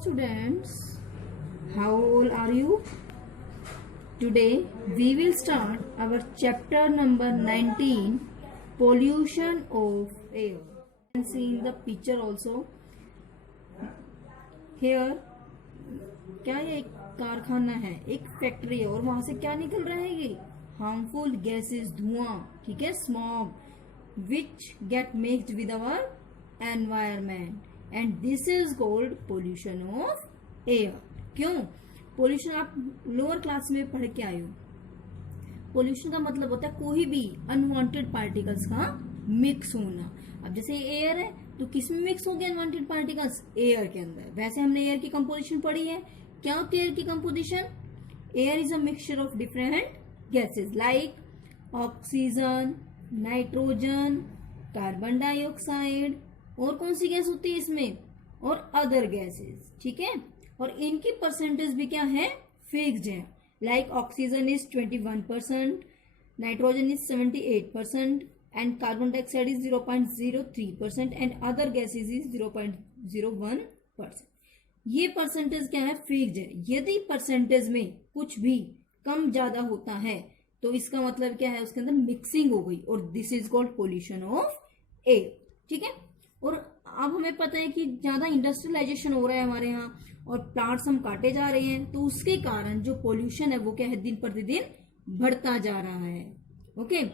Students, how old are you? Today we will start our chapter number 19, pollution of air. You can see in the picture also. Here क्या ये एक कारखाना है, एक factory है और वहां से क्या निकल रहा है? ये हार्मफुल गैसेस, धुआं, ठीक है, smog, which get mixed with our environment and this is called pollution of air. क्यों पोल्यूशन? आप लोअर क्लास में पढ़ के आए हो. पोल्यूशन का मतलब होता है कोई भी अनवांटेड पार्टिकल्स का मिक्स होना. अब जैसे एयर है तो किस में मिक्स हो गया अनवांटेड पार्टिकल्स? एयर के अंदर. वैसे हमने एयर की कंपोजिशन पढ़ी है. क्या होती है एयर की composition? Air is a mixture of different gases like oxygen, nitrogen, carbon dioxide, और कौन सी गैस होती है इसमें? और अदर गैसेस. ठीक है, और इनकी परसेंटेज भी क्या है? फिक्स्ड है. Like oxygen is 21%, nitrogen is 78%, and carbon dioxide is 0.03% and other gases is 0.01%. ये परसेंटेज क्या है? फिक्स्ड है. यदि परसेंटेज में कुछ भी कम ज्यादा होता है तो इसका मतलब क्या है? उसके अंदर मिक्सिंग हो गई और this is called pollution of air. ठीक है, और अब हमें पता है कि ज्यादा इंडस्ट्रियलाइजेशन हो रहा है हमारे यहाँ और प्लांट्स हम काटे जा रहे हैं, तो उसके कारण जो पोल्यूशन है वो क्या है? दिन प्रतिदिन बढ़ता जा रहा है. Okay,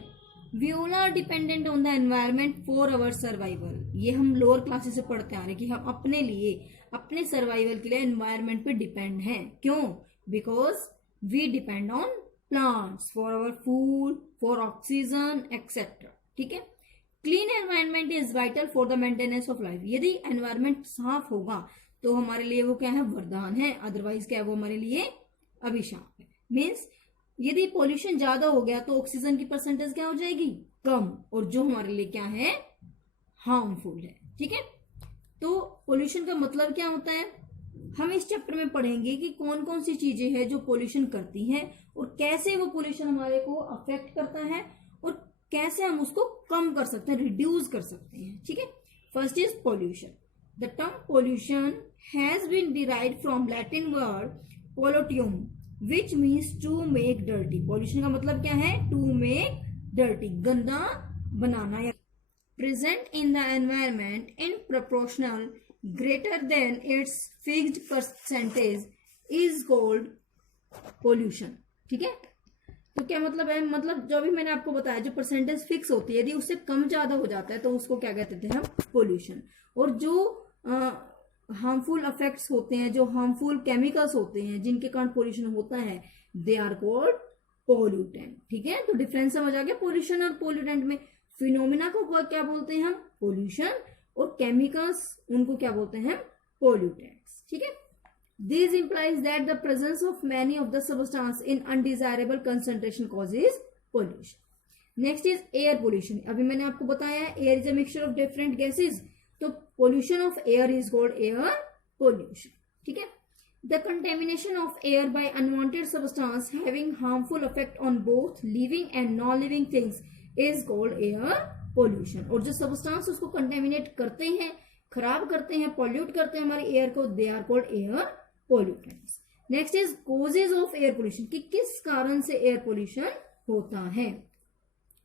We all are dependent on the environment for our survival. ये हम लोअर क्लासेस से पढ़ते आ रहे हैं कि हम अपने लिए, अपने सर्वाइवल के लिए एनवायरमेंट पे डिपेंड हैं. क्यों? Because we depend on plants for our food, for oxygen etcetera. ठीक है, clean environment is vital for the maintenance of life. यदि एनवायरमेंट साफ होगा तो हमारे लिए वो क्या है? वरदान है. अदरवाइज क्या है? वो हमारे लिए अभिशाप है. मीन्स यदि पोल्यूशन ज्यादा हो गया तो ऑक्सीजन की परसेंटेज क्या हो जाएगी? कम, और जो हमारे लिए क्या है? हार्मफुल है. ठीक है, तो पोल्यूशन का मतलब क्या होता है? हम इस चैप्टर में पढ़ेंगे कि कौन कौन सी चीजें हैं जो पोल्यूशन करती हैं और कैसे वो पोल्यूशन हमारे को अफेक्ट करता है और कैसे हम उसको कम कर सकते हैं, रिड्यूस कर सकते हैं. ठीक है, first is pollution. The term pollution has been derived from Latin word pollutium which means to make dirty. pollution का मतलब क्या है? to make dirty, गंदा बनाना. या present in the environment in proportional greater than its fixed percentage is called pollution. ठीक है, तो क्या मतलब है? मतलब जो भी मैंने आपको बताया, जो परसेंटेज फिक्स होती है यदि उससे कम ज्यादा हो जाता है तो उसको क्या कहते थे हम? पोल्यूशन. और जो हार्मफुल इफेक्ट्स होते हैं, जो हार्मफुल केमिकल्स होते हैं जिनके कारण पोल्यूशन होता है, दे आर कॉल्ड पोल्यूटेंट. ठीक है, तो डिफरेंस समझ आ गया पोल्यूशन और पोल्यूटेंट में. फिनोमिना को क्या बोलते हैं हम? पोल्यूशन. और केमिकल्स उनको क्या बोलते हैं? पोल्यूटेंट्स. ठीक है, this implies that the presence of many of the substance in undesirable concentration causes pollution. Next is air pollution. अभी मैंने आपको बताया air is a mixture of different gases, तो pollution of air is called air pollution. ठीक है, the contamination of air by unwanted substance having harmful effect on both living and non living things is called air pollution. और जो substance उसको contaminate करते हैं, खराब करते हैं, पॉल्यूट करते हैं हमारे एयर को, they are called air pollutants. Next is causes of air pollution, कि किस कारण से एयर पोल्यूशन होता है.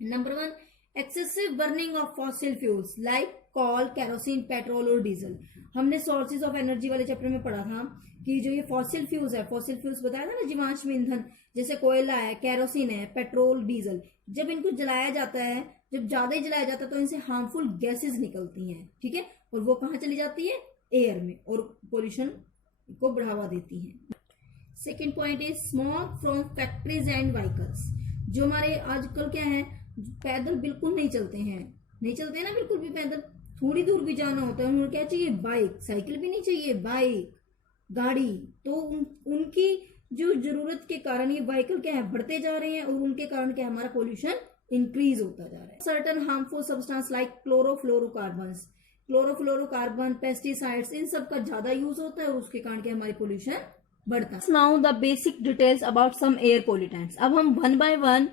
Number 1, excessive burning of fossil fuels like coal, kerosene, petrol और डीजल. हमने सोर्सेज ऑफ एनर्जी वाले चैप्टर में पढ़ा था कि जो ये फॉसिल फ्यूल्स है, फॉसिल फ्यूल्स बताया था ना, जीवाश्म ईंधन, जैसे कोयला है, कैरोसिन है, पेट्रोल, डीजल, जब इनको जलाया जाता है, जब ज्यादा ही जलाया जाता है तो इनसे हार्मफुल गैसेज निकलती हैं. ठीक है, और वो कहाँ चली जाती है? एयर में, और पोल्यूशन को बढ़ावा देती है. Second point is smog from factories and vehicles. जो हमारे आजकल क्या है, पैदल बिल्कुल नहीं चलते हैं, नहीं चलते हैं ना बिल्कुल भी पैदल. थोड़ी दूर भी जाना होता है, उन्हें क्या चाहिए? बाइक. साइकिल भी नहीं चाहिए, बाइक, गाड़ी. तो उनकी जो जरूरत के कारण ये व्हीकल क्या है? बढ़ते जा रहे हैं और उनके कारण क्या है? हमारा पोल्यूशन इंक्रीज होता जा रहा है. Certain harmful substance like chlorofluorocarbons, chlorofluorocarbon, pesticides, इन सब का ज्यादा यूज होता है और उसके कारण क्या? हमारी पोल्यूशन बढ़ता है. Now the basic details about some air pollutants. अब हम वन बाय वन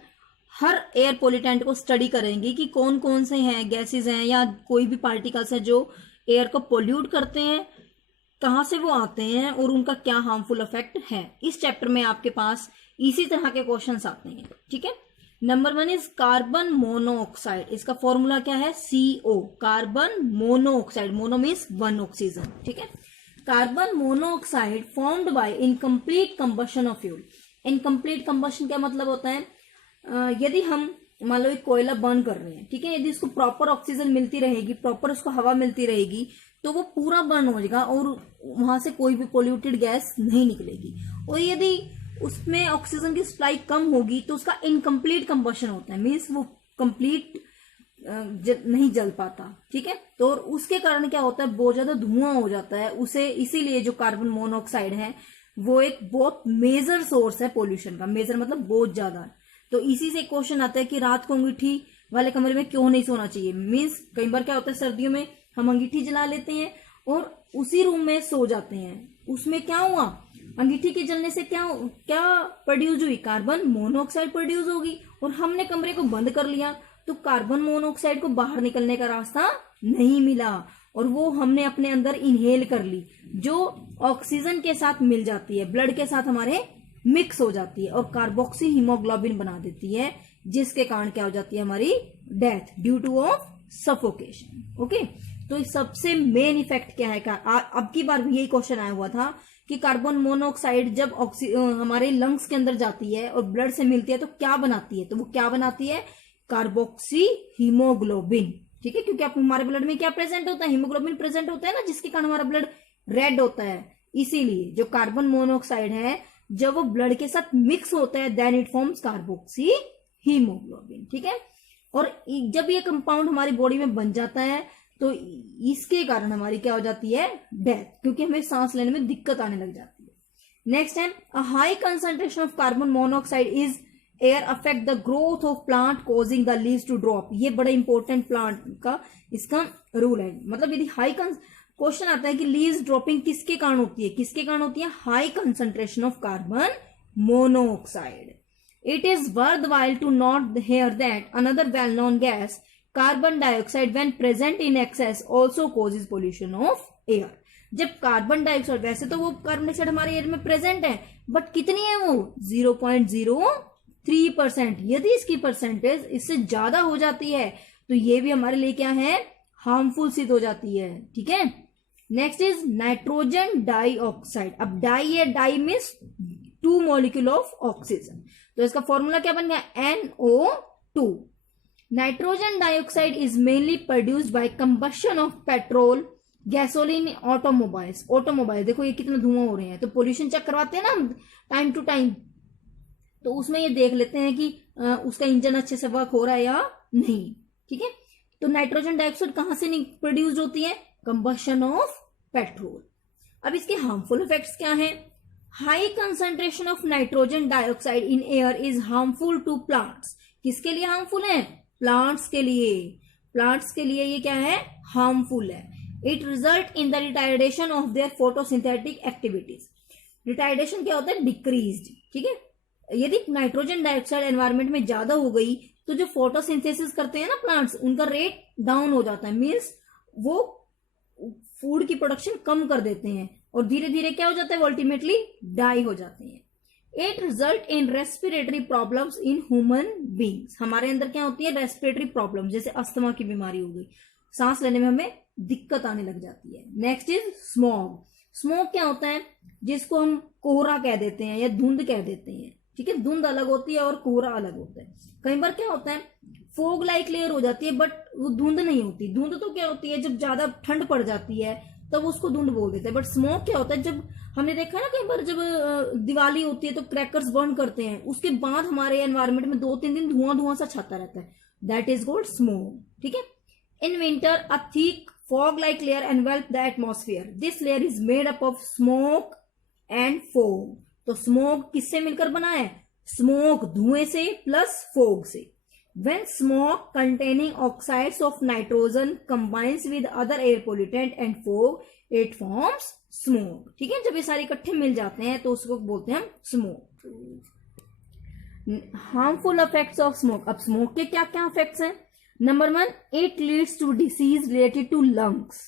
हर एयर पोल्यूटेंट को स्टडी करेंगे कि कौन कौन से हैं, गैसेस हैं या कोई भी पार्टिकल्स हैं जो एयर को पोल्यूट करते हैं कहाँ से वो आते हैं और उनका क्या हार्मफुल इफेक्ट है। इस चैप्टर में आपके पास इसी तरह के क्वेश्चंस आते हैं, ठीक है। Number 1 is carbon monoxide. इसका फॉर्मूला क्या है? CO, carbon monoxide. Mono means 1 oxygen, ठीक है। Carbon monoxide formed by incomplete combustion of fuel. Incomplete combustion क्या मतलब होता है? यदि हम मान लो एक कोयला बर्न कर रहे हैं, ठीक है, यदि इसको प्रॉपर ऑक्सीजन मिलती रहेगी, प्रॉपर उसको हवा मिलती रहेगी, तो वो पूरा बर्न हो जाएगा और वहां से कोई भी पोल्यूटेड गैस नहीं निकलेगी। और यदि उसमें ऑक्सीजन की सप्लाई कम होगी तो उसका इनकम्प्लीट कंबशन होता है, मीन्स वो कंप्लीट नहीं जल पाता, ठीक है। तो और उसके कारण क्या होता है? बहुत ज्यादा धुआं हो जाता है उसे। इसीलिए जो कार्बन मोनोऑक्साइड है वो एक बहुत मेजर सोर्स है पोल्यूशन का। मेजर मतलब बहुत ज्यादा। तो इसी से क्वेश्चन आता है कि रात को अंगीठी वाले कमरे में क्यों नहीं सोना चाहिए। मीन्स कई बार क्या होता है, सर्दियों में हम अंगीठी जला लेते हैं और उसी रूम में सो जाते हैं। उसमें क्या हुआ? अंगीठी के जलने से क्या प्रोड्यूस हुई? कार्बन मोनोऑक्साइड प्रोड्यूस होगी। और हमने कमरे को बंद कर लिया तो कार्बन मोनोऑक्साइड को बाहर निकलने का रास्ता नहीं मिला और वो हमने अपने अंदर इनहेल कर ली, जो ऑक्सीजन के साथ मिल जाती है, ब्लड के साथ हमारे मिक्स हो जाती है और कार्बोक्सी हीमोग्लोबिन बना देती है, जिसके कारण क्या हो जाती है? हमारी death due two of suffocation. Okay, तो इस सबसे मेन इफेक्ट क्या है? अब की बार भी यही क्वेश्चन आया हुआ था कि कार्बन मोनोऑक्साइड जब हमारे लंग्स के अंदर जाती है और ब्लड से मिलती है तो क्या बनाती है? तो वो क्या बनाती है? कार्बोक्सी हीमोग्लोबिन, ठीक है। क्योंकि आप हमारे ब्लड में क्या प्रेजेंट होता है? हीमोग्लोबिन प्रेजेंट होता है ना, जिसके कारण हमारा ब्लड रेड होता है। इसीलिए जो कार्बन मोनोऑक्साइड है, जब वो ब्लड के साथ मिक्स होता है, then it forms carboxyhaemoglobin, ठीक है। और जब ये कंपाउंड हमारी बॉडी में बन जाता है तो इसके कारण हमारी क्या हो जाती है? डेथ, क्योंकि हमें सांस लेने में दिक्कत आने लग जाती है। नेक्स्ट है, a high concentration of carbon monoxide is air affect the growth of plant causing the leaves to drop. ये बड़ा इंपॉर्टेंट प्लांट का इसका रूल है। मतलब यदि हाई क्वेश्चन आता है कि लीव्स ड्रॉपिंग किसके कारण होती है? किसके कारण होती है? High concentration of carbon monoxide. It is worthwhile to note here that another well known gas carbon dioxide when present in excess also causes pollution of air. जब कार्बन डाइऑक्साइड, वैसे तो वो कार्बन डाइऑक्साइड हमारे air में present है, but कितनी है वो? 0.03%। यदि इसकी परसेंटेज इससे ज्यादा हो जाती है तो ये भी हमारे लिए क्या है? हार्मफुल सिद्ध हो जाती है, ठीक है। Next is nitrogen dioxide. अब डाई है, di means 2 molecule of oxygen, तो इसका फॉर्मूला क्या बन गया? NO2। Nitrogen dioxide is mainly produced by combustion of petrol, gasoline, automobiles. Automobile देखो ये कितना धुआं हो रहे हैं, तो पोल्यूशन चेक करवाते हैं ना टाइम टू टाइम, तो उसमें ये देख लेते हैं कि उसका इंजन अच्छे से वर्क हो रहा है या नहीं, ठीक है। तो नाइट्रोजन डाइऑक्साइड कहां से प्रोड्यूस होती है? Combustion of petrol. अब इसके हार्मफुल इफेक्ट्स क्या है? High concentration of nitrogen dioxide in air is harmful to plants. किसके लिए हार्मफुल है? प्लांट्स के लिए। प्लांट्स के लिए ये क्या है? हार्मफुल है। It result in the retardation of their photosynthetic activities. Retardation क्या होता है? डिक्रीज्ड, ठीक है। यदि नाइट्रोजन डाइऑक्साइड एनवायरमेंट में ज्यादा हो गई तो जो फोटोसिंथेसिस करते हैं ना प्लांट्स, उनका रेट डाउन हो जाता है, मीन्स वो फूड की प्रोडक्शन कम कर देते हैं और धीरे धीरे क्या हो जाता है? अल्टीमेटली डाई हो जाते हैं। It result in respiratory problems in human beings. हमारे अंदर क्या होती है? रेस्पिरेटरी प्रॉब्लम, जैसे अस्थमा की बीमारी हो गई, सांस लेने में हमें दिक्कत आने लग जाती है। Next is smog. स्मोक क्या होता है? जिसको हम कोहरा कह देते हैं या धुंध कह देते हैं, ठीक है। धुंध अलग होती है और कोहरा अलग होता है। कई बार क्या होता है? फोग लाइक लेयर हो जाती है, बट वो धुंध नहीं होती। धुंध तो क्या होती है? जब ज्यादा ठंड पड़ जाती है तब उसको धुंध बोल देते हैं। बट स्मोक क्या होता है? जब हमने देखा है ना कई बार जब दिवाली होती है तो क्रैकर्स बर्न करते हैं, उसके बाद हमारे एनवायरमेंट में 2-3 दिन धुआं धुआं सा छाता रहता है, दैट इज कॉल्ड स्मोक, ठीक है। In winter a thick fog like layer envelop the atmosphere. This layer is made up of smoke and fog. तो स्मोक किससे मिलकर बना है? स्मोक धुएं से प्लस फोग से। When smoke containing oxides of nitrogen combines with other air pollutant and fog, it forms smoke, ठीक है। जब ये सारे इकट्ठे मिल जाते हैं तो उसको बोलते हैं हम smoke. Harmful effects of smoke. अब स्मोक के क्या क्या इफेक्ट्स हैं? Number 1, it leads to disease related to lungs.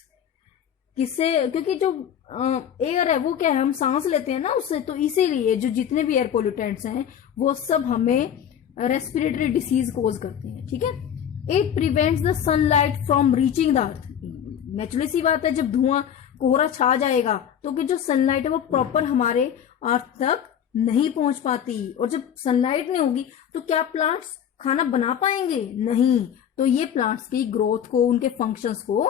किससे? क्योंकि जो एयर है वो क्या है, हम सांस लेते हैं ना उससे, तो इसीलिए जो जितने भी एयर पोल्यूटेंट्स हैं वो सब हमें रेस्पिरेटरी डिसीज कोज करते हैं, ठीक है। It prevents the sunlight from reaching the earth. Naturally सी बात है, जब धुआं कोहरा छा जाएगा तो कि जो सनलाइट है वो प्रॉपर हमारे अर्थ तक नहीं पहुंच पाती, और जब सनलाइट नहीं होगी तो क्या प्लांट्स खाना बना पाएंगे? नहीं। तो ये प्लांट्स की ग्रोथ को, उनके फंक्शंस को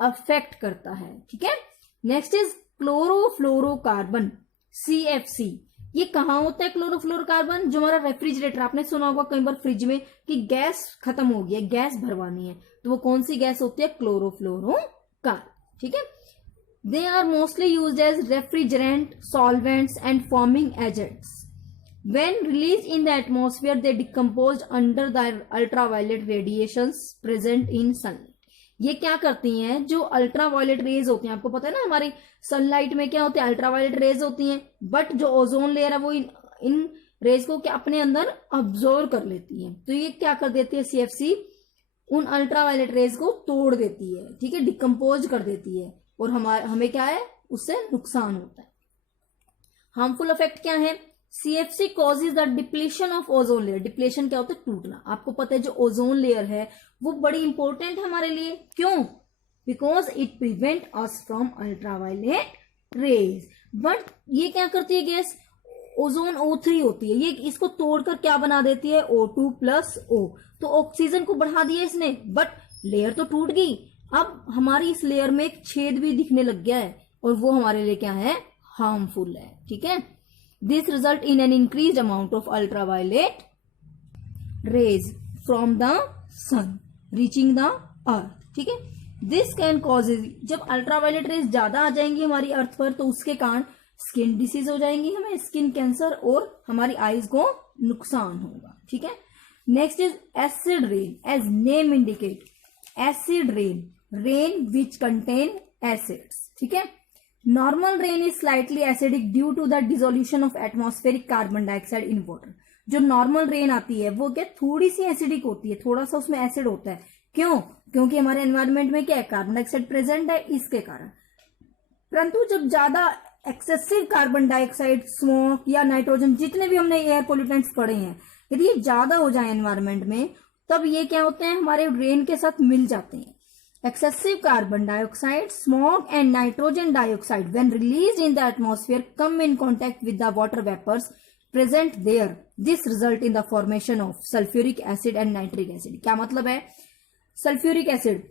अफेक्ट करता है, ठीक है। Next is chlorofluorocarbon, CFC। ये कहाँ होता है क्लोरोफ्लोरोकार्बन? जो हमारा रेफ्रिजरेटर, आपने सुना होगा कई बार फ्रिज में कि गैस खत्म हो गई है, गैस भरवानी है, तो वो कौन सी गैस होती है? क्लोरोफ्लोरोकार्बन, ठीक है। They are mostly used as refrigerant, solvents and forming agents. When released in the atmosphere, they decomposed under the ultraviolet radiations present in sunlight. ये क्या करती हैं? जो अल्ट्रावायलेट रेज होती हैं, आपको पता है ना हमारी सनलाइट में क्या होती है? अल्ट्रावायलेट रेज होती हैं, बट जो ओजोन लेयर है वो इन रेज को क्या अपने अंदर अब्जॉर्व कर लेती है। तो ये क्या कर देती है? CFC उन अल्ट्रावायलेट रेज को तोड़ देती है, ठीक है, डिकम्पोज कर देती है, और हमें क्या है? उससे नुकसान होता है। हार्मफुल इफेक्ट क्या है? CFC causes the depletion of ozone layer। Depletion क्या होता है? टूटना। आपको पता है जो ओजोन लेयर है वो बड़ी इंपॉर्टेंट है हमारे लिए। क्यों? Because it prevent us from ultraviolet rays. But ये क्या करती है गैस? ओजोन O3 होती है, ये इसको तोड़कर क्या बना देती है? O2+O। तो ऑक्सीजन को बढ़ा दिया इसने, बट लेयर तो टूट गई। अब हमारी इस लेयर में एक छेद भी दिखने लग गया है, और वो हमारे लिए क्या है? हार्मफुल है, ठीक है। This result in an increased amount of ultraviolet rays from the sun reaching the earth, ठीक है। This can cause, जब अल्ट्रावायलेट रेज ज्यादा आ जाएंगी हमारी अर्थ पर, तो उसके कारण स्किन डिसीज हो जाएंगी, हमें स्किन कैंसर, और हमारी आईज को नुकसान होगा, ठीक है। Next is acid rain, as name indicate, acid rain, rain which contain acids, ठीक है। Normal rain is slightly acidic due to the dissolution of atmospheric carbon dioxide in water. जो नॉर्मल रेन आती है वो क्या? थोड़ी सी एसिडिक होती है, थोड़ा सा उसमें एसिड होता है। क्यों? क्योंकि हमारे एनवायरमेंट में क्या है? कार्बन डाइऑक्साइड प्रेजेंट है, इसके कारण। परंतु जब ज्यादा एक्सेसिव कार्बन डाइऑक्साइड, स्मोक या नाइट्रोजन, जितने भी हमने एयर पोल्यूटेंट्स पढ़े हैं, यदि ये ज्यादा हो जाए एनवायरमेंट में, तब ये क्या होते हैं? हमारे रेन के साथ मिल जाते हैं। Excessive carbon dioxide, smoke and nitrogen dioxide when released in the atmosphere come in contact with the water vapors present there. This result in the formation of sulfuric acid and nitric acid. क्या मतलब है? Sulphuric acid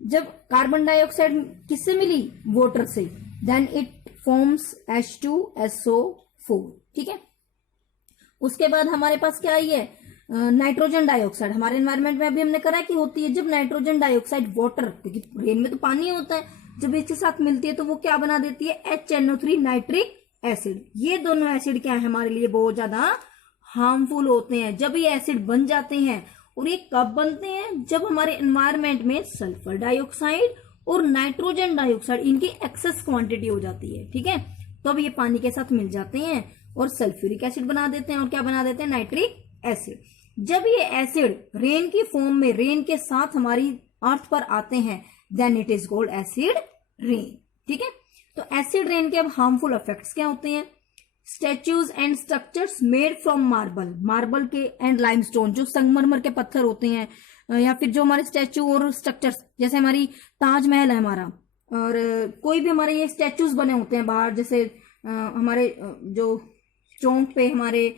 जब carbon dioxide किससे मिली? Water से, then it forms H2SO4, ठीक है। उसके बाद हमारे पास क्या आई है? Nitrogen dioxide. हमारे एनवायरमेंट में अभी हमने करा कि होती है, जब नाइट्रोजन डाइऑक्साइड वाटर, क्योंकि रेन में तो पानी होता है, जब इसके साथ मिलती है तो वो क्या बना देती है? HNO3 nitric acid. ये दोनों एसिड क्या है? हमारे लिए बहुत ज्यादा हार्मफुल होते हैं जब ये एसिड बन जाते हैं। और ये कब बनते हैं? जब हमारे एनवायरमेंट में सल्फर डाइऑक्साइड और नाइट्रोजन डाइऑक्साइड इनकी एक्सेस क्वांटिटी हो जाती है, ठीक है। तो अब ये पानी के साथ मिल जाते हैं और सल्फ्यूरिक एसिड बना देते हैं, और क्या बना देते हैं? Nitric acid. जब ये एसिड रेन की फॉर्म में, रेन के साथ हमारी अर्थ पर आते हैं, then it is called acid rain, ठीक है। तो एसिड रेन के अब हार्मफुल इफेक्ट्स क्या होते हैं? Statues and structures made from marble, marble के एंड लाइमस्टोन, जो संगमरमर के पत्थर होते हैं, या फिर जो हमारे स्टैच्यू और स्ट्रक्चर्स, जैसे हमारी ताजमहल है हमारा, और कोई भी हमारे ये स्टैच्यूज बने होते हैं बाहर, जैसे हमारे जो चौक पे हमारे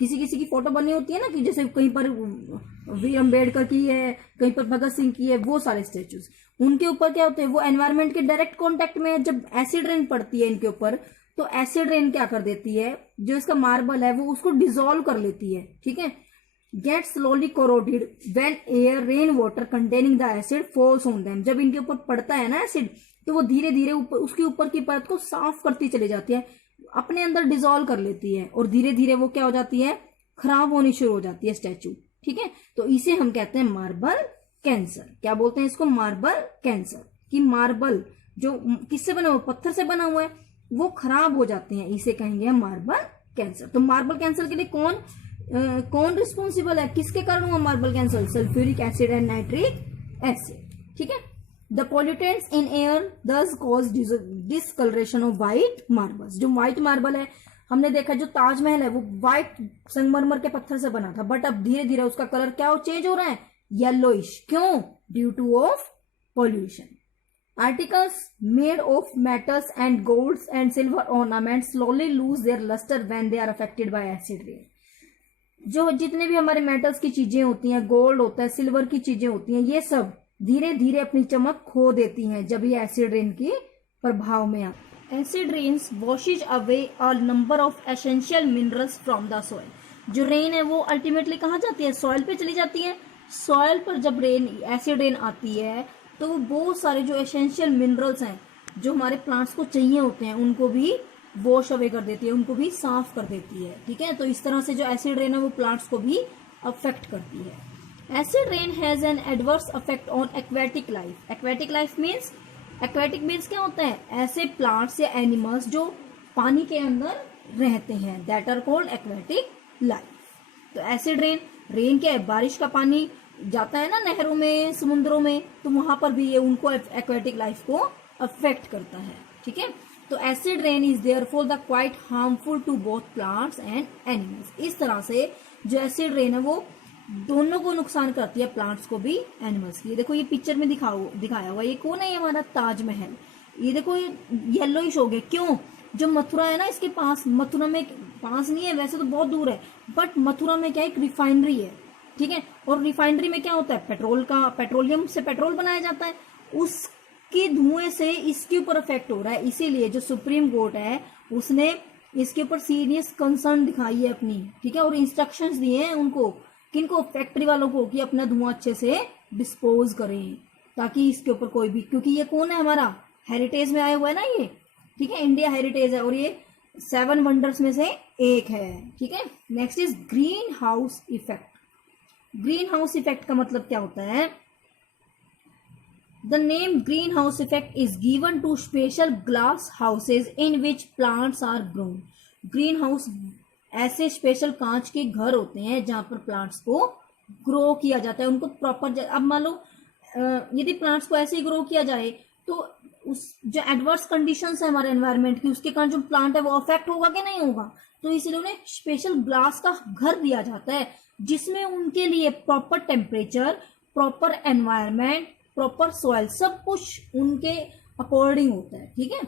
किसी किसी की फोटो बनी होती है ना, कि जैसे कहीं पर वीर अम्बेडकर की है, कहीं पर भगत सिंह की है, वो सारे स्टैच्यूज, उनके ऊपर क्या होते हैं? वो एनवायरमेंट के डायरेक्ट कांटेक्ट में है। जब एसिड रेन पड़ती है इनके ऊपर, तो एसिड रेन क्या कर देती है? जो इसका मार्बल है वो उसको डिसॉल्व कर लेती है, ठीक है। Get slowly corroded when air rain water containing the acid falls on them. जब इनके ऊपर पड़ता है ना एसिड, तो वो धीरे धीरे उसके ऊपर की परत को साफ करती चली जाती है, अपने अंदर डिसॉल्व कर लेती है, और धीरे धीरे वो क्या हो जाती है? खराब होनी शुरू हो जाती है स्टैचू, ठीक है। तो इसे हम कहते हैं मार्बल कैंसर। क्या बोलते हैं इसको? Marble cancer. कि मार्बल जो किससे बना हुआ? पत्थर से बना हुआ है, वो खराब हो जाते हैं, इसे कहेंगे हम मार्बल कैंसर। तो मार्बल कैंसर के लिए कौन रिस्पॉन्सिबल है? किसके कारण हुआ marble cancer? Sulphuric acid and nitric acid, ठीक है। The pollutants in air thus cause discolouration of white marbles. जो व्हाइट मार्बल है, हमने देखा जो ताजमहल है वो व्हाइट संगमरमर के पत्थर से बना था, बट अब धीरे धीरे उसका कलर क्या चेंज हो रहा है, येलोइश। क्यों? Due two of pollution. Articles made of metals and golds and silver ornaments slowly lose their luster when they are affected by acid rain. जो जितने भी हमारे मेटल्स की चीजें होती हैं, गोल्ड होता है, सिल्वर की चीजें होती हैं, ये सब धीरे धीरे अपनी चमक खो देती हैं जब ये एसिड रेन के प्रभाव में आती है। Acid rains washes away a number of essential minerals from the soil. जो रेन है वो अल्टीमेटली कहाँ जाती है, सॉइल पे चली जाती है। सॉइल पर जब रेन एसिड रेन आती है तो वो बहुत सारे जो एसेंशियल मिनरल्स हैं जो हमारे प्लांट्स को चाहिए होते हैं उनको भी वॉश अवे कर देती है, उनको भी साफ कर देती है। ठीक है, तो इस तरह से जो एसिड रेन है वो प्लांट्स को भी अफेक्ट करती है। Acid rain has an adverse affect on aquatic life. Aquatic life means, aquatic means क्या होता है, ऐसे प्लांट्स या एनिमल्स जो पानी के अंदर रहते हैं, that are called aquatic life. तो एसिड रेन, रेन क्या है, बारिश का पानी जाता है ना नहरों में, समुद्रों में, तो वहां पर भी ये उनको एक्वेटिक लाइफ को अफेक्ट करता है। ठीक है, तो acid rain is therefore the quite harmful to both plants and animals. इस तरह से जो एसिड रेन है वो दोनों को नुकसान करती है, प्लांट्स को भी, एनिमल्स की। देखो ये पिक्चर में दिखाया हुआ, ये कौन है, ये हमारा ताजमहल। ये देखो ये येलोइश हो गया, क्यों? जो मथुरा है ना, इसके पास, मथुरा में पास नहीं है वैसे तो बहुत दूर है, बट मथुरा में क्या एक रिफाइनरी है। ठीक है, और रिफाइनरी में क्या होता है, पेट्रोलियम से पेट्रोल बनाया जाता है, उसके धुएं से इसके ऊपर इफेक्ट हो रहा है। इसीलिए जो सुप्रीम कोर्ट है उसने इसके ऊपर सीरियस कंसर्न दिखाई है अपनी। ठीक है, और इंस्ट्रक्शंस दिए हैं उनको, किनको, फैक्ट्री वालों को, कि अपना धुआं अच्छे से डिस्पोज करें, ताकि इसके ऊपर कोई भी, क्योंकि ये कौन है, हमारा हेरिटेज में आया हुआ है ना ये। ठीक है, इंडिया हेरिटेज है और ये 7 वंडर्स में से एक है। ठीक है, next is greenhouse effect. Greenhouse effect का मतलब क्या होता है, the name greenhouse effect is given to special glass houses in which plants are grown. Greenhouse ऐसे स्पेशल कांच के घर होते हैं जहां पर प्लांट्स को ग्रो किया जाता है, उनको प्रॉपर। अब मान लो यदि प्लांट्स को ऐसे ही ग्रो किया जाए तो उस जो एडवर्स कंडीशंस है हमारे एनवायरनमेंट की, उसके कारण जो प्लांट है वो अफेक्ट होगा कि नहीं होगा। तो इसलिए उन्हें स्पेशल ग्लास का घर दिया जाता है जिसमें उनके लिए proper temperature, proper environment, proper soil, सब कुछ उनके अकॉर्डिंग होता है। ठीक है,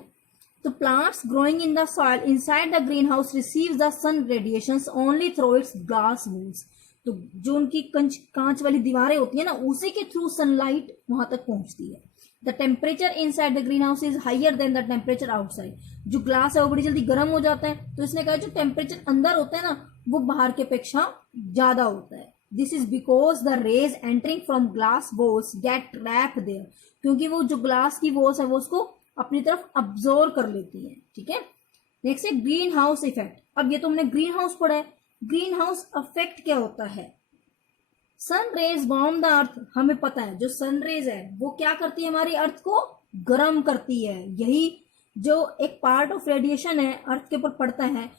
तो plants growing in the soil inside the greenhouse receive the sun radiations only through its glass walls. तो जो उनकी कांच वाली दीवारें होती है ना, उसी के थ्रू सनलाइट वहां तक पहुंचती है। The temperature inside the greenhouse is higher than the temperature outside. जो ग्लास है वो बड़ी जल्दी गर्म हो जाता है, तो इसने कहा जो टेम्परेचर अंदर होता है ना वो बाहर के अपेक्षा ज्यादा होता है। This is because the rays entering from glass walls get trap there, क्योंकि वो जो ग्लास की वॉल्स है वो उसको अपनी तरफ अब्जॉर्व कर लेती है। ठीक है, नेक्स्ट है ग्रीन हाउस इफेक्ट। अब ये तो हमने ग्रीन हाउस पढ़ा है, ग्रीन हाउस इफेक्ट क्या होता है। Sun rays warm the earth, हमें पता है जो सन रेज है वो क्या करती है, हमारी अर्थ को गर्म करती है। यही जो एक पार्ट ऑफ रेडिएशन है अर्थ के ऊपर पड़ता है,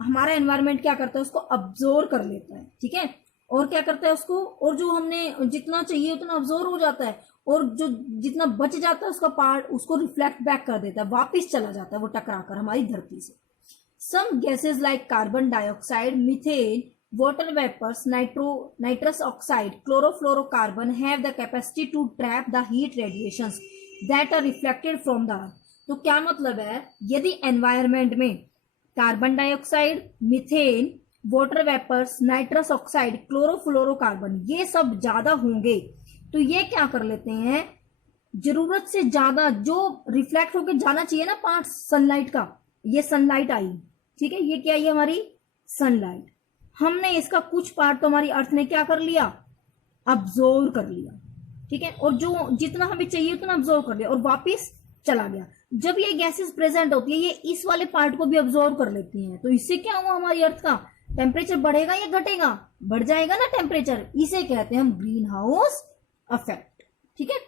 हमारा एनवायरनमेंट क्या करता है, उसको अब्जॉर्व कर लेता है। ठीक है, और क्या करता है उसको, और जो हमने जितना चाहिए उतना अब्जॉर्व हो जाता है, और जो जितना बच जाता है उसका पार्ट उसको रिफ्लेक्ट बैक कर देता है, वापिस चला जाता है वो टकराकर हमारी धरती से। Some gases like carbon dioxide, methane, water vapors, nitrous oxide, chlorofluorocarbon have the capacity to trap the heat radiations that are reflected from the earth। तो क्या मतलब है, यदि एनवायरमेंट में carbon dioxide, methane, water vapours, nitrous oxide, chlorofluorocarbon ये सब ज्यादा होंगे तो ये क्या कर लेते हैं, जरूरत से ज्यादा जो रिफ्लेक्ट होकर जाना चाहिए ना पार्ट सनलाइट का, ये सनलाइट आई। ठीक है, ये क्या आई हमारी सनलाइट, हमने इसका कुछ पार्ट तो हमारी अर्थ ने क्या कर लिया, अब्जॉर्व कर लिया। ठीक है, और जो जितना हमें चाहिए उतना अब्जॉर्व कर लिया और वापस चला गया। जब ये गैसेस प्रेजेंट होती है ये इस वाले पार्ट को भी अब्जॉर्व कर लेती हैं, तो इससे क्या हुआ, हमारी अर्थ का टेम्परेचर बढ़ेगा या घटेगा, बढ़ जाएगा ना टेम्परेचर। इसे कहते हैं हम ग्रीन हाउस इफेक्ट। ठीक है,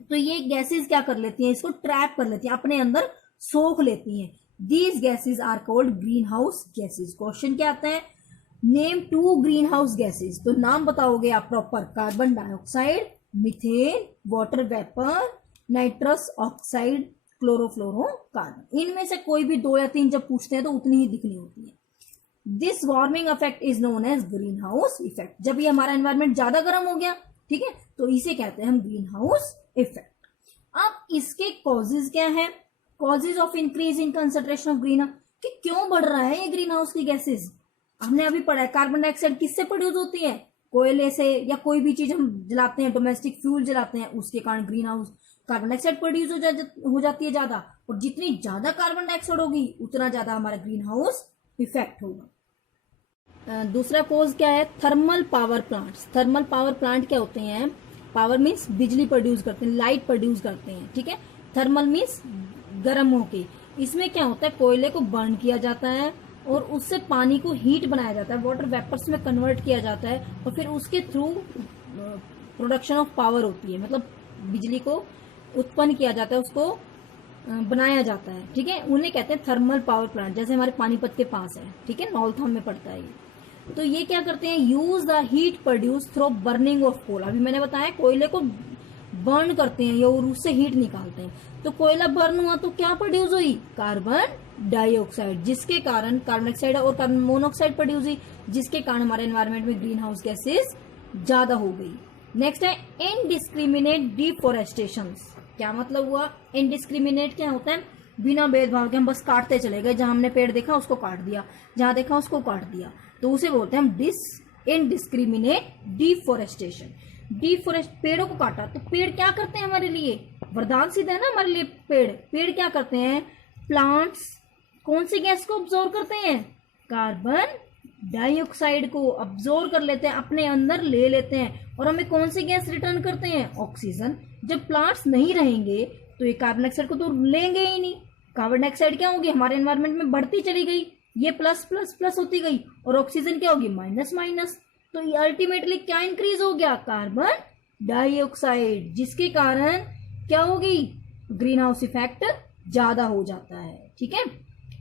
तो ये गैसेस क्या कर लेती हैं, इसको ट्रैप कर लेती हैं, अपने अंदर सोख लेती हैं। These gases are called greenhouse gases. Question क्या आता है, नेम 2 ग्रीन हाउस गैसेस। तो नाम बताओगे आप proper, carbon dioxide methane, water vapour, nitrous oxide, chlorofluorocarbon. इनमें से कोई भी 2 या 3 जब पूछते हैं तो उतनी ही दिखनी होती है। This warming effect is known as greenhouse effect. जब ये हमारा एनवायरमेंट ज्यादा गर्म हो गया, ठीक है, तो इसे कहते हैं हम ग्रीन हाउस इफेक्ट। अब इसके कॉजेज क्या है? Causes of increase in concentration of green house, कि क्यों बढ़ रहा है ये ग्रीन हाउस की गैसेज। हमने अभी पढ़ा है कार्बन डाइऑक्साइड किससे प्रोड्यूस होती है? कोयले से, या कोई भी चीज हम जलाते हैं, डोमेस्टिक फ्यूल जलाते हैं, उसके कारण green house carbon dioxide produce हो जाती है ज्यादा, और जितनी ज्यादा कार्बन डाइऑक्साइड होगी उतना ज्यादा हमारा ग्रीन हाउस इफेक्ट होगा। दूसरा कोज क्या है? Thermal power plants. Thermal power plant क्या होते हैं? पावर मीन्स बिजली प्रोड्यूस करते हैं, लाइट प्रोड्यूस करते हैं, ठीक है। थर्मल मीन्स गर्म होके। इसमें क्या होता है? कोयले को बर्न किया जाता है और उससे पानी को हीट बनाया जाता है, वाटर वेपर्स में कन्वर्ट किया जाता है, और फिर उसके थ्रू प्रोडक्शन ऑफ पावर होती है, मतलब बिजली को उत्पन्न किया जाता है, उसको बनाया जाता है, ठीक है। उन्हें कहते हैं थर्मल पावर प्लांट, जैसे हमारे पानीपत के पास है, ठीक है, नौलथाम में पड़ता है ये। तो ये क्या करते हैं? Use the heat produce through burning of coal. अभी मैंने बताया कोयले को बर्न करते हैं और उससे हीट निकालते हैं। तो कोयला बर्न हुआ तो क्या प्रोड्यूस हुई? कार्बन डाइऑक्साइड, जिसके कारण कार्बन डाइऑक्साइड और कार्बन मोनोऑक्साइड प्रोड्यूस हुई, जिसके कारण हमारे एनवायरमेंट में ग्रीन हाउस गैसेज ज्यादा हो गई। नेक्स्ट है इनडिस्क्रिमिनेट डिफोरेस्टेशन। क्या मतलब हुआ? इनडिस्क्रिमिनेट क्या होता है? बिना भेदभाव के हम बस काटते चले गए, जहां हमने पेड़ देखा उसको काट दिया, जहां देखा उसको काट दिया, तो उसे बोलते हैं हम इनडिस्क्रिमिनेट डिफोरेस्टेशन। डिफोरेस्ट, पेड़ों को काटा, तो पेड़ क्या करते हैं हमारे लिए? वरदान सिद्ध है ना हमारे लिए पेड़। पेड़ क्या करते हैं? प्लांट्स कौन सी गैस को अब्सॉर्ब करते हैं? कार्बन डाइऑक्साइड को अब्सॉर्ब कर लेते हैं, अपने अंदर ले लेते हैं, और हमें कौन सी गैस रिटर्न करते हैं? ऑक्सीजन। जब प्लांट्स नहीं रहेंगे तो ये कार्बन डाइऑक्साइड को तो लेंगे ही नहीं। कार्बन डाइऑक्साइड क्या होगी? हमारे एनवायरमेंट में बढ़ती चली गई, ये प्लस प्लस प्लस होती गई, और ऑक्सीजन क्या होगी? Minus minus. तो ये अल्टीमेटली क्या इंक्रीज हो गया? कार्बन डाइऑक्साइड, जिसके कारण क्या होगी? ग्रीन हाउस इफेक्ट ज्यादा हो जाता है, ठीक है।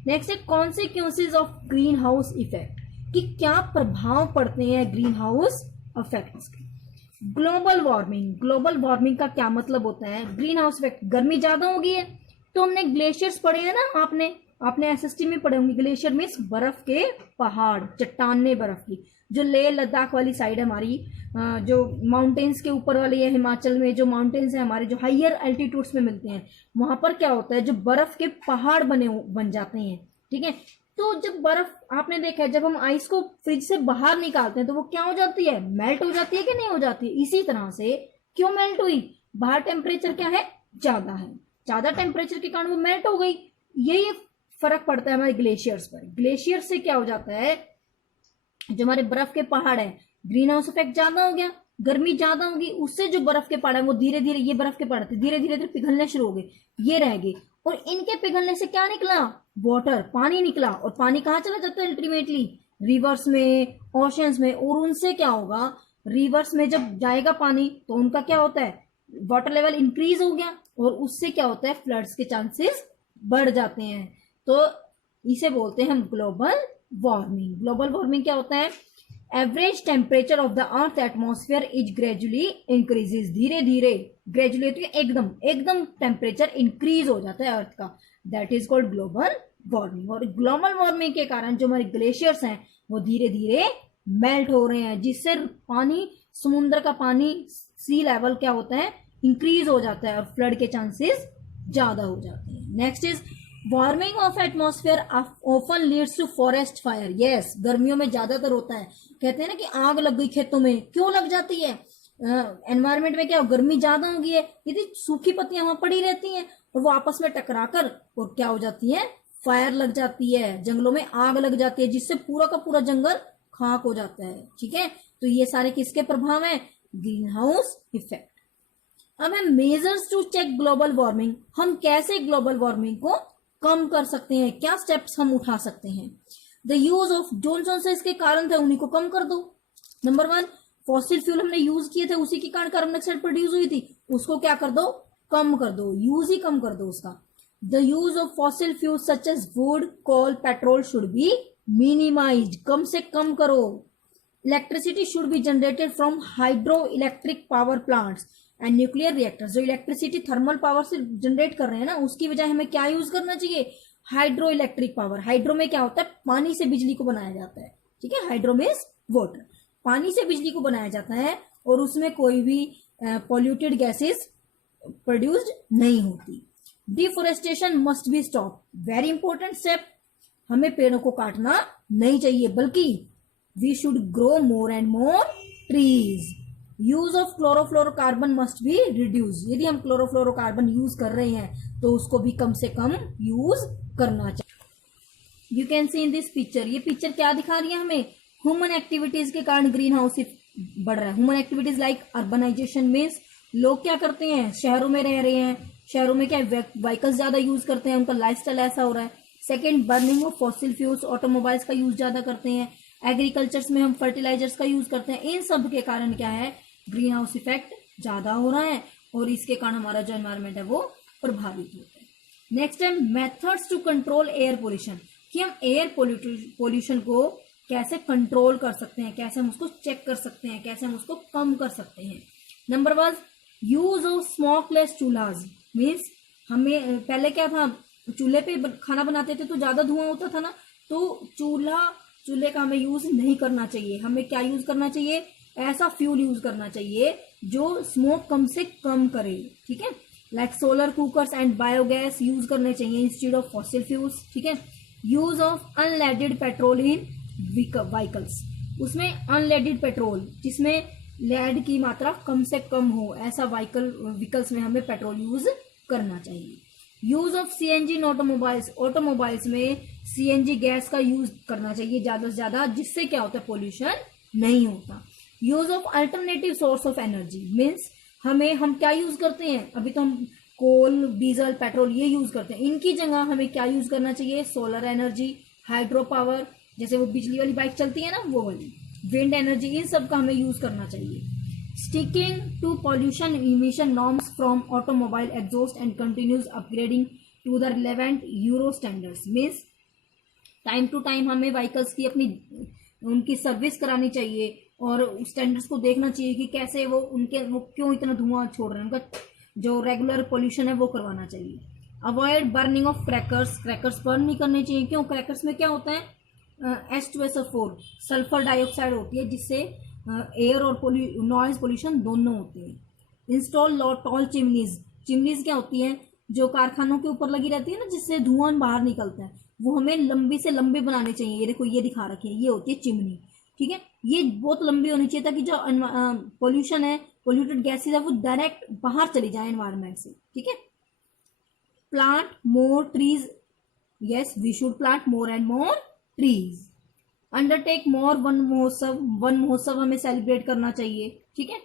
नेक्स्ट है consequences of green house effect, कि क्या प्रभाव पड़ते हैं ग्रीन हाउस इफेक्ट्स के। Global warming. ग्लोबल वार्मिंग का क्या मतलब होता है? ग्रीन हाउस इफेक्ट, गर्मी ज्यादा हो गई है, तो हमने ग्लेशियर्स पढ़े हैं ना, आपने एसएसटी में पढ़े होंगे। ग्लेशियर मीन्स बर्फ के पहाड़, चट्टाने बर्फ की, जो लेह लद्दाख वाली साइड है हमारी, जो माउंटेन्स के ऊपर वाली है, हिमाचल में जो माउंटेन्स है हमारे, जो हाइयर एल्टीट्यूड्स में मिलते हैं, वहां पर क्या होता है? जो बर्फ के पहाड़ बन जाते हैं, ठीक है। तो जब बर्फ, आपने देखा है जब हम आइस को फ्रिज से बाहर निकालते हैं तो वो क्या हो जाती है? मेल्ट हो जाती है कि नहीं हो जाती है? इसी तरह से क्यों मेल्ट हुई? बाहर टेम्परेचर क्या है? ज्यादा है, ज्यादा टेम्परेचर के कारण वो मेल्ट हो गई। यही फर्क पड़ता है हमारे ग्लेशियर्स पर। ग्लेशियर से क्या हो जाता है? जो हमारे बर्फ के पहाड़ है, ग्रीन हाउस इफेक्ट ज्यादा हो गया, गर्मी ज्यादा होगी, उससे जो बर्फ के पहाड़ है वो धीरे धीरे, ये बर्फ के पहाड़ थे, धीरे धीरे पिघलने शुरू हो गए, ये रह गए, और इनके पिघलने से क्या निकला? वाटर, पानी निकला, और पानी कहाँ चला जाता है अल्टीमेटली? रिवर्स में, ओशंस में, और उनसे क्या होगा? रिवर्स में जब जाएगा पानी तो उनका क्या होता है? वाटर लेवल इंक्रीज हो गया, और उससे क्या होता है? फ्लड्स के चांसेस बढ़ जाते हैं। तो इसे बोलते हैं हम ग्लोबल वार्मिंग। ग्लोबल वार्मिंग क्या होता है? Average temperature of the earth atmosphere is gradually increases. धीरे धीरे, ग्रेजुअली होती है एकदम, एकदम टेम्परेचर इंक्रीज हो जाता है अर्थ का, that is called global warming. और ग्लोबल वार्मिंग के कारण जो हमारे ग्लेशियर्स हैं वो धीरे धीरे मेल्ट हो रहे हैं, जिससे पानी, समुद्र का पानी, सी लेवल क्या होता है? इंक्रीज हो जाता है, और फ्लड के चांसेस ज्यादा हो जाते हैं। Next is warming of atmosphere often leads to forest fire. Yes, गर्मियों में ज्यादातर होता है। कहते हैं ना कि आग लग गई खेतों में, क्यों लग जाती है? एनवायरमेंट में क्या, गर्मी ज्यादा हो गई है, यदि सूखी पत्तियां वहां पड़ी रहती हैं और वो आपस में टकराकर और क्या हो जाती है? फायर लग जाती है, जंगलों में आग लग जाती है, जिससे पूरा का पूरा जंगल खाक हो जाता है, ठीक है। तो ये सारे किसके प्रभाव है? Greenhouse effect. अब है measures to check global warming. हम कैसे ग्लोबल वार्मिंग को कम कर सकते हैं, क्या स्टेप्स हम उठा सकते हैं? द यूज ऑफ, जोन से इसके कारण थे उन्हीं को कम कर दो। नंबर 1, फॉसिल फ्यूल हमने यूज किए थे, उसी के कारण कार्बन डाइऑक्साइड प्रोड्यूस हुई थी, उसको क्या कर दो? कम कर दो, यूज ही कम कर दो उसका। The use of fossil fuel such as wood, coal, petrol should be minimised. कम से कम करो, electricity should be generated from hydro electric power plants and nuclear reactors. जो इलेक्ट्रिसिटी थर्मल पावर से जनरेट कर रहे हैं ना, उसकी बजाय हमें क्या यूज करना चाहिए, हाइड्रो इलेक्ट्रिक पावर। हाइड्रो में क्या होता है, पानी से बिजली को बनाया जाता है, ठीक है, हाइड्रो मीन्स वाटर, पानी से बिजली को बनाया जाता है और उसमें कोई भी पॉल्यूटेड गैसेस प्रोड्यूस्ड नहीं होती। Deforestation must be stop, very important step, हमें पेड़ों को काटना नहीं चाहिए, बल्कि we should grow more and more trees. Use of chlorofluorocarbon must be reduce, यदि हम क्लोरोफ्लोरोकार्बन यूज कर रहे हैं तो उसको भी कम से कम यूज करना चाहिए। You can see in this picture, ये पिक्चर क्या दिखा रही है हमें, ह्यूमन एक्टिविटीज के कारण ग्रीन हाउस बढ़ रहा है। Human activities like urbanization means लोग क्या करते हैं, शहरों में रह रहे हैं, शहरों में क्या व्हीकल्स ज्यादा यूज करते हैं, उनका लाइफस्टाइल ऐसा हो रहा है। Second, burning of fossil fuels, automobiles का यूज ज्यादा करते हैं, एग्रीकल्चर्स में हम फर्टिलाइजर्स का यूज करते हैं। इन सब के कारण क्या है, ग्रीन हाउस इफेक्ट ज्यादा हो रहा है और इसके कारण हमारा जो एनवायरमेंट है वो प्रभावित होता है। नेक्स्ट है methods to control air pollution, कि हम एयर पोल्यूशन को कैसे कंट्रोल कर सकते हैं, कैसे हम उसको चेक कर सकते हैं, कैसे हम उसको कम कर सकते हैं। नंबर 1, यूज ऑफ स्मोकलेस चूल्हाज, मीन्स हमें पहले क्या था, चूल्हे पे खाना बनाते थे तो ज्यादा धुआं होता था ना, तो चूल्हे का हमें यूज नहीं करना चाहिए। हमें क्या यूज करना चाहिए, ऐसा फ्यूल यूज करना चाहिए जो स्मोक कम से कम करे, ठीक है, like solar cookers and biogas use करने चाहिए इंस्टेड ऑफ फॉसिल फ्यूल्स, ठीक है। Use of unleaded petrol in vehicles, उसमें अनलेडेड पेट्रोल जिसमें लेड की मात्रा कम से कम हो, ऐसा व्हीकल्स में हमें पेट्रोल यूज करना चाहिए। Use of CNG in automobiles में सीएनजी गैस का यूज करना चाहिए ज्यादा से ज्यादा, जिससे क्या होता है, पोल्यूशन नहीं होता। Use of alternative source of energy means हम क्या यूज करते हैं, अभी तो हम कोल, डीजल, पेट्रोल ये यूज करते हैं, इनकी जगह हमें क्या यूज करना चाहिए, सोलर एनर्जी, हाइड्रो पावर, जैसे वो बिजली वाली बाइक चलती है ना वो वाली, विंड एनर्जी, इन सब का हमें यूज करना चाहिए। Sticking to pollution emission norms from automobile exhaust and continues upgrading to the relevant Euro standards means time to time हमें व्हीकल्स की उनकी सर्विस करानी चाहिए और स्टैंडर्ड्स को देखना चाहिए कि कैसे वो क्यों इतना धुआं छोड़ रहे हैं, उनका जो रेगुलर पोल्यूशन है वो करवाना चाहिए। Avoid burning of crackers burn नहीं करने चाहिए, क्यों, क्रैकर्स में क्या होता है, H2SO4 सल्फर डाइऑक्साइड होती है, जिससे एयर और नॉइज पोल्यूशन दोनों होते हैं। इंस्टॉल टॉल चिमनीज क्या होती है, जो कारखानों के ऊपर लगी रहती है ना, जिससे धुआं बाहर निकलता है, वो हमें लंबी से लंबी बनानी चाहिए। ये देखो, ये दिखा रखी है, ये होती है चिमनी, ठीक है, ये बहुत लंबी होनी चाहिए ताकि जो पोल्यूशन है, पोल्यूटेड गैसेज है, वो डायरेक्ट बाहर चली जाए एनवायरमेंट से, ठीक है। Plant more trees, yes we should plant more and more trees. Undertake more Van Mahotsav हमें सेलिब्रेट करना चाहिए, ठीक है।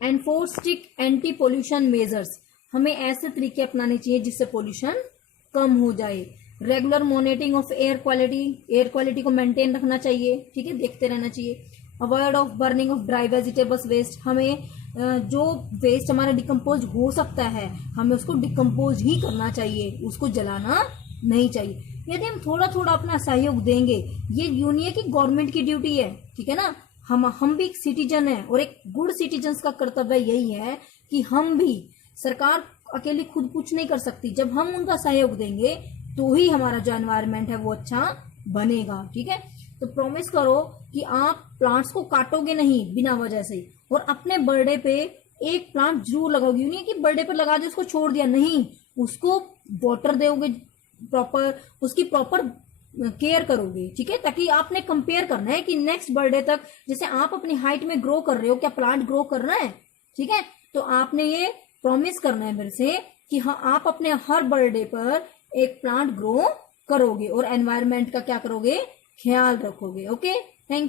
Enforce strict anti pollution measures, हमें ऐसे तरीके अपनाने चाहिए जिससे पोल्यूशन कम हो जाए। Regular monitoring of air quality को मेंटेन रखना चाहिए, ठीक है, देखते रहना चाहिए। Avoid of burning of dry vegetables waste, हमें जो वेस्ट हमारा डिकम्पोज हो सकता है हमें उसको डिकम्पोज ही करना चाहिए, उसको जलाना नहीं चाहिए। यदि हम थोड़ा थोड़ा अपना सहयोग देंगे, ये यूनियन की गवर्नमेंट की ड्यूटी है, ठीक है ना, हम भी एक सिटीजन है और एक गुड सिटीजन्स का कर्तव्य यही है कि हम भी, सरकार अकेली खुद कुछ नहीं कर सकती, जब हम उनका सहयोग देंगे तो ही हमारा जो एनवायरनमेंट है वो अच्छा बनेगा, ठीक है। तो प्रॉमिस करो कि आप प्लांट्स को काटोगे नहीं बिना वजह से, और अपने बर्थडे पे एक प्लांट जरूर लगाओगे। नहीं कि बर्थडे पर लगा दे उसको छोड़ दिया, नहीं, उसको वाटर दोगे प्रॉपर, उसकी प्रॉपर केयर करोगे, ठीक है, ताकि आपने कंपेयर करना है कि नेक्स्ट बर्थडे तक, जैसे आप अपनी हाइट में ग्रो कर रहे हो, क्या प्लांट ग्रो कर रहा है, ठीक है, तो आपने ये प्रॉमिस करना है मेरे से कि हाँ, आप अपने हर बर्थडे पर एक प्लांट ग्रो करोगे और एनवायरनमेंट का क्या करोगे, ख्याल रखोगे। Okay, thank you.